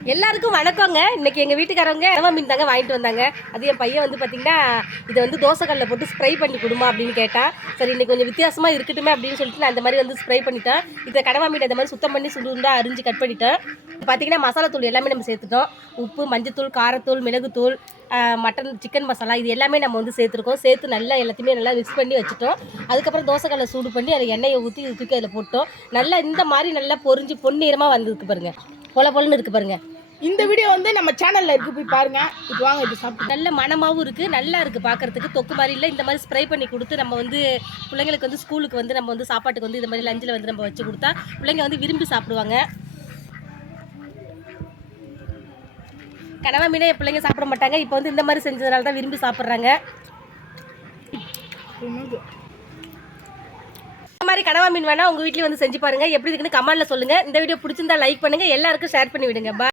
எல்லாருக்கும் வணக்கங்க. இன்னைக்கு எங்கள் வீட்டுக்காரவங்க கனவா மீன் தாங்க வாங்கிட்டு வந்தாங்க. அது என் பையன் வந்து பார்த்தீங்கன்னா, இதை வந்து தோசைக்கல்லில் போட்டு ஸ்ப்ரை பண்ணி கொடுமா அப்படின்னு கேட்டான். சரி இன்னைக்கு கொஞ்சம் வித்தியாசமாக இருக்கட்டுமே அப்படின்னு சொல்லிட்டு நான் அந்த மாதிரி வந்து ஸ்ப்ரை பண்ணிட்டேன். இதை கனவா மீன் அந்த மாதிரி சுத்தம் பண்ணி சுண்டுண்டா அரிஞ்சு கட் பண்ணிட்டேன். பார்த்தீங்கன்னா மசாலா தூள் எல்லாமே நம்ம சேர்த்துட்டோம். உப்பு, மஞ்சத்தூள், காரத்தூள், மிளகுத்தூள், மட்டன், சிக்கன் மசாலா இது எல்லாமே நம்ம வந்து சேர்த்துருக்கோம். சேர்த்து நல்லா எல்லாத்தையுமே நல்லா மிக்ஸ் பண்ணி வச்சுட்டோம். அதுக்கப்புறம் தோசைக்கல்லை சூடு பண்ணி அதில் எண்ணெயை ஊற்றி தூக்கி அதில் போட்டோம். நல்லா இந்த மாதிரி நல்லா பொரிஞ்சு பொன்னிறமாக வந்திருக்கு பாருங்க. பொல பொலன்னு இருக்கு பாருங்க. இந்த வீடியோ வந்து நம்ம சேனல்ல இருக்கு, போய் பாருங்க. இப்போ வாங்க இது சாப்பிட்டு. நல்ல மனமாவும் இருக்கு, நல்லா இருக்கு பார்க்கறதுக்கு. தொக்கு மாதிரி இல்லை, இந்த மாதிரி ஸ்ப்ரை பண்ணி கொடுத்து நம்ம வந்து பிள்ளைங்களுக்கு வந்து ஸ்கூலுக்கு வந்து நம்ம வந்து சாப்பாட்டுக்கு வந்து இந்த மாதிரி லஞ்சில் வந்து நம்ம வச்சு கொடுத்தா பிள்ளைங்க வந்து விரும்பி சாப்பிடுவாங்க. கனவா மீனே பிள்ளைங்க சாப்பிட மாட்டாங்க, இப்போ வந்து இந்த மாதிரி செஞ்சதுனால தான் விரும்பி சாப்பிட்றாங்க. இந்த மாதிரி கனவா மீன் வேணா உங்கள் வீட்லேயும் வந்து செஞ்சு பாருங்க. எப்படி இருக்குன்னு கமெண்ட்ல சொல்லுங்க. இந்த வீடியோ பிடிச்சிருந்தா லைக் பண்ணுங்க, எல்லாருக்கும் ஷேர் பண்ணி விடுங்க. பாய்.